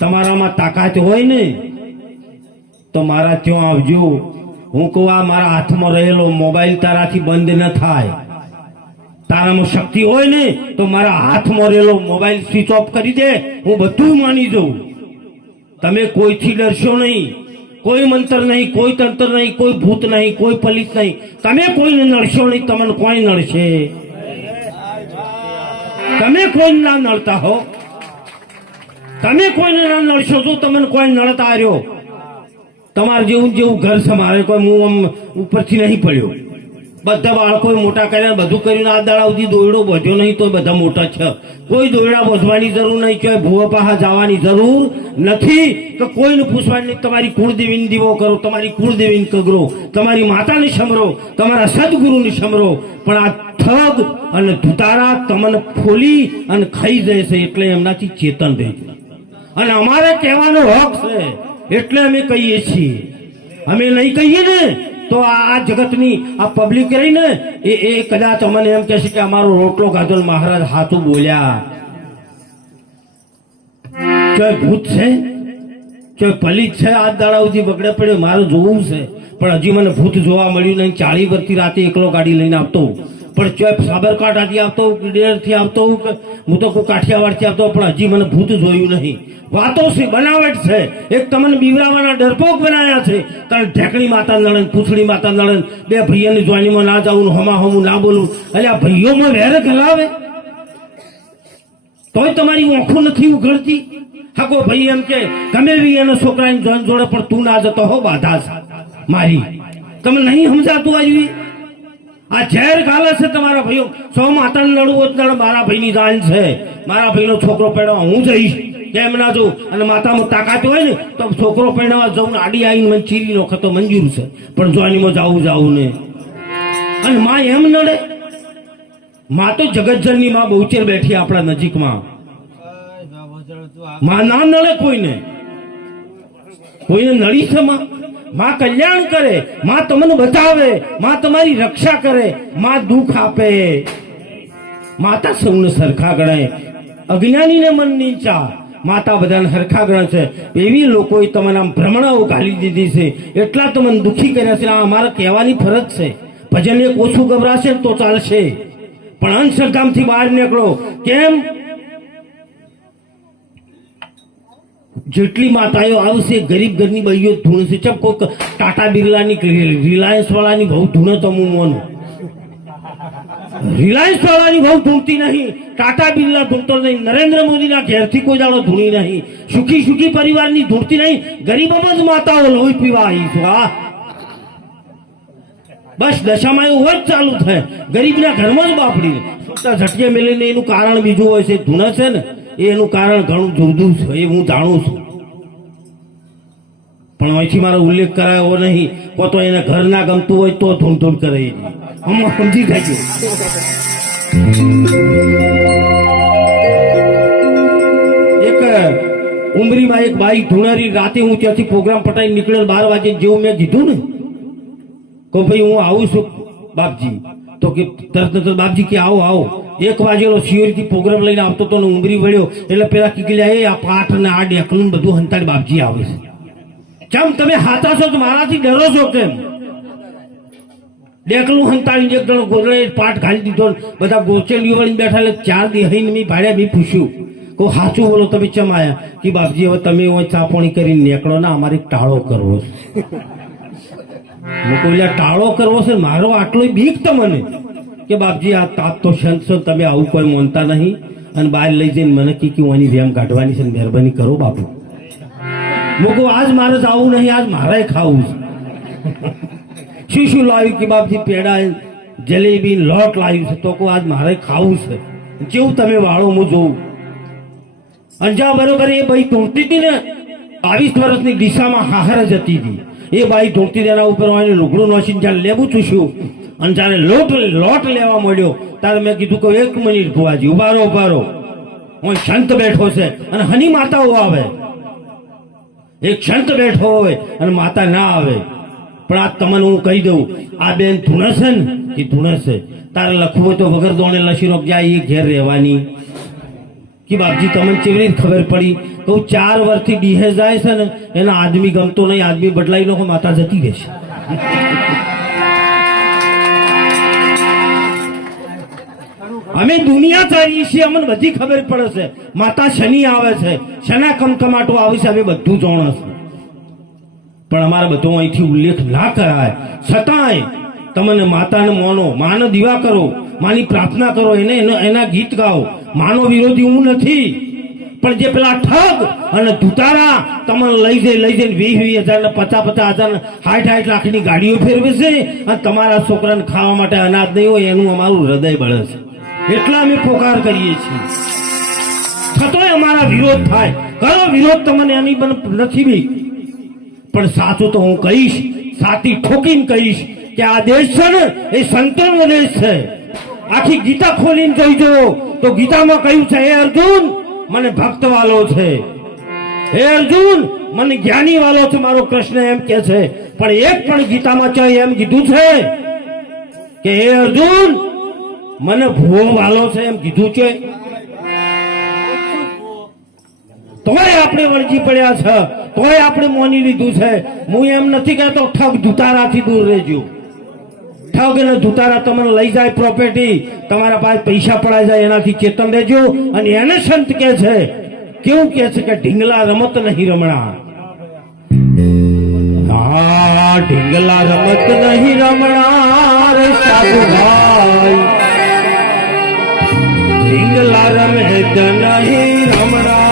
તમારામાં તાકાત હોય ને, તો મારા ત્યાં આવજો. હું કહું, આ મારા હાથમાં રહેલો મોબાઈલ તારાથી બંધ ન થાય. તારામાં શક્તિ હોય ને, તો મારા હાથમાં રહેલો મોબાઈલ સ્વિચ ઓફ કરી દે. હું બધું માની જઉં. તમે કોઈથી ડરશો નહીં. કોઈ મંત્ર નહીં, કોઈ તંત્ર નહીં, કોઈ ભૂત નહીં, કોઈ પલિત નહીં. તમે કોઈને નડશો નહીં, તમને કોઈ નડશે. તમે કોઈ ના નડતા હો? તમે કોઈને ના નડશો તો તમને કોઈ નડતા રહ્યો. તમારે જેવું જેવું ઘર સંભાળે, કોઈ હું આમ ઉપરથી નહીં પડ્યો. બધા બાળકો મોટા કર્યા, બધું કર્યું આ દાડા સુધી દોયડો બધ્યો નહીં તો બધા મોટા છે. કોઈ દોયડા બોધવાની જરૂર નહીં કે ભૂવા પાહા જવાની જરૂર નથી કે કોઈને પૂછવાની તમારી કુળદેવીને દીવો કરો, તમારી કુળદેવીને કગરો, તમારી માતાને સમરો, તમારા સદગુરુને સમરો. પણ આ ઠગ અને ધુતારા તમને ફોલી અને ખાઈ જાય છે, એટલે એમનાથી ચેતન રહેજો અને અમારે કહેવાનો હક છે. એટલે અમે કહીએ છીએ. અમે નહીં કહીએ ને, તો આ જગતની, આ પબ્લિક રહીને એ એ કદાચ અમને એમ કહેશે કે અમારો રોટલો ખાધો મહારાજ હાથું બોલ્યા. ચોય ભૂત છે? કે પલિત છે? આ દાડા બગડે પડ્યો, મારે જોવું છે. પણ હજી મને ભૂત જોવા મળ્યું નહીં. ચાળી વર્ષથી રાતે એકલો ગાડી લઈને આવતો. પણ ચોય સાબરકાંઠાથી આવતો હોઉં આવતો હોઉં કે હું તો કાઠિયાવાડથી આવતો, પણ હજી મને ભૂત જોયું નહીં. વાતો છે બનાવટ છે. એક તમને બીવરાવાના ડરપોક બનાવ્યા છે. કારણ ઢેકણી માતા નળન, પૂછડી માતા નળન, બે ભૈયાની જોઈનીમાં ના જાવું હમા હમું ના બોલવું એટલે આ ભાઈઓમાં વેર ગલાવે? તોય તમારી ઓંખું નથી ઉઘડતી? હાકો ભાઈ એમ કે, ગમે એવી એના છોકરાની જોઈન જોડે, પણ તું ના જતો હો બાધા મારી. તમે નહીં સમજાતું આવી આ ઝેર ગાલે છે તમારા ભાઈઓ. સો માતાને લડવું જ તો. મારા ભાઈની જાન છે. મારા ભાઈનો છોકરો પહેરવા હું જઈશ. કેમ ના જઉં? અને માતામાં તાકાત હોય ને તો છોકરો પહેરવા જવું આડી આવીને મને ચીરી નો ખતો મંજૂર છે. પણ જોવાનીમાં જાવું જાવું ને. અને માં એમ નડે માં તો જગતજનની માં બહુચેર બેઠી આપણા નજીકમાં. માં ના નડે કોઈને. કોઈને નડી છે માં? માં કલ્યાણ કરે, માં તમને બતાવે માં તમારી રક્ષા કરે, માં દુઃખ આપે. માતા સૌને સરખા ગણે અજ્ઞાનીને મન નીચા. માતા બધાને સરખા ગણે છે. એવી લોકોએ તમને આમ ભ્રમણાઓ ઘાલી દીધી છે. એટલા તમને દુઃખી કર્યા છે. આ અમારે કહેવાની ફરજ છે. ભજન એક ઓછું ગભરાશે તો ચાલશે. પણ અંશકામથી બહાર નીકળો. કેમ? જેટલી માતાઓ આવશે, ગરીબ ઘરની બહીઓ ધૂણશે ચમ કોઈક ટાટા બિરલાની રિલાયન્સ વાળાની બહુ ધૂણ તો રિલાયન્સ વાળાની બહુ ધૂણતી નહીં. ટાટા બિરલા ધૂણતો નહીં. નરેન્દ્ર મોદીના ઘેરથી કોઈ દાડો ધૂણી નહીં. સુખી સુખી પરિવારની ધૂણતી નહીં. ગરીબોમાં જ માતાઓ લોહી પીવા આવી બસ દશામાં એવું જ ચાલુ થાય. ગરીબના ઘરમાં જ બાપડી. ઝટકે મેલીને એનું કારણ બીજું હોય છે. ધૂણે છે ને. એનું કારણ ઘણું જુદું છે, એ હું જાણું છું. પણ અહીંથી મારો ઉલ્લેખ કરાયો નહીં, કો તો એને ઘર ના ગમતું હોય તો ધૂમ ધૂમ કરે હમણાં હમ સમજી જાય એક, ઉમરીમાં એક બાઈક ધૂણારી રાતે હું ત્યાંથી પ્રોગ્રામ પટાઈ નીકળેલ બાર વાગે જેવું મેં કીધું ને, કહું, ભાઈ, હું આવું છું. બાપજી, તો કે, તરત તરત બાપજી કે, આવો આવો. એક વાગેલો સિયોરિટી પ્રોગ્રામ લઈને આવતો તો ને ઉમરી વળ્યો. એટલે પેલા કીકલ્યા એ આ પાઠ ને આ ડેકલું બધું હંતાડી બાપજી આવે છે. ચમ, તમે હાથા છો તો મારાથી ડરો છો કેમ? ડેકલું હંતાડીને એક જણો ગોદડે પાઠ ખાલી દીધો બધા ગોચેલીઓ વળીને બેઠા એટલે ચાર દી હઈને મેં ભાડે મેં પૂછ્યું. કહું સાચું બોલો તમે ચમ આયા? કે બાપજી, હવે તમે ચાપણી કરીને નીકળો ને, અમારે ટાળો કરવો છે. હું ટાળો કરવો છે મારો આટલો બીક તમને કે બાપજી, આ તાપ તો છો તમે આવું કોઈ માનતા નહીં અને બહાર લઈ જઈને મને કી કે હું એની વેમ કાઢવાની છે મહેરબાની કરો બાપુ. હું આજ મારે આવું નહીં, આજ મારે ખાવું છે. શું શું લાવ્યું કે બાપજી પેડા જલેબી લોટ લાવ્યું છે, તો કહું, આજ મારે ખાવું છે. જેવું તમે વાળો, હું જોઉં. અંજા બરોબર એ ભાઈ ધૂળતી હતી ને, બાવીસ વર્ષની દિશામાં હાહર જ હતી. એ બાઈ ધૂળતી તેના ઉપર લુગડું નોસીને જ્યાં લેવું ચૂસ્યું અને જ્યારે લોટ લોટ લેવા મળ્યો ત્યારે મેં કીધું કે એક મિનિટ ભુવાજી ઉભારો ઉભારો હું સંત બેઠો છે અને હની માતાઓ આવે. એક સંત બેઠો હોય અને માતા ના આવે. પણ આ તમને હું કહી દઉં, આ બેન ધૂણસે ને, એ ધૂણસે તારે લખવું તો વગર દોણે લસીનો જાય એ ઘેર રહેવાની. કે બાપજી, તમને કેવી રીતે ખબર પડી તો ચાર વર્ષથી ડીહે જાય છે ને, એના આદમી ગમતો નહીં, આદમી બદલાઈ નો માતા જતી રહેશે. અમે દુનિયા ચાલીએ છીએ, અમને બધી ખબર પડે છે. માતા શનિ આવે છે. શના કમકમાટો આવે છે, અમે બધું જાણે છે પણ અમારે બધો અહીંથી ઉલ્લેખ ના કરાય. છતાંય તમને માતાને મોનો, માને, દીવા કરો, માની પ્રાર્થના કરો, એને એના- ગીત ગાઓ. માનો વિરોધી હું નથી. પણ જે પેલા ઠગ અને ધુતારા તમને લઈ જઈ લઈ જઈને વીસ વીસ હજાર ને પચાસ પચાસ હજાર સાઠ સાઠ લાખની ગાડીઓ ફેરવે છે અને તમારા છોકરાને ખાવા માટે અનાજ નહીં હોય, એનું અમારું હૃદય બળે છે. એટલા અમે પોકાર કરીએ છીએ. છતોય અમારા વિરોધ થાય. કરો વિરોધ તમને એની નથી પણ સાચું તો હું કહીશ સાથી ઠોકીને કહીશ કે આ દેશ છે ને, એ સંતોનો દેશ છે. આખી ગીતા ખોલીને જોઈજો તો ગીતામાં કહ્યું છે, હે અર્જુન, મને ભક્ત વાલો છે. હે અર્જુન, મને જ્ઞાની વાલો છે. મારો કૃષ્ણ એમ કે છે. પણ એક પણ ગીતામાં ચાહે એમ કીધું છે કે, હે અર્જુન મને ભૂવો વાલો છે એમ કીધું છે. તોય આપણે વળગી પડ્યા છે. તોય આપણે મોની લીધું છે. હું એમ નથી કહેતો, ઠગ ધુતારાથી દૂર રહેજો. ઠગ અને ધુતારા તમને લઈ જાય પ્રોપર્ટી તમારા પાસે પૈસા પડાઈ જાય, એનાથી ચેતન રહેજો. અને એને સંત કે છે, કેવું કે છે કે ઢીંગલા રમત નહીં રમણા. ઢીંગલા રમત નહીં રમણા રે સાધુ ભાઈ ઢીંગલા રમે જનહી રમણા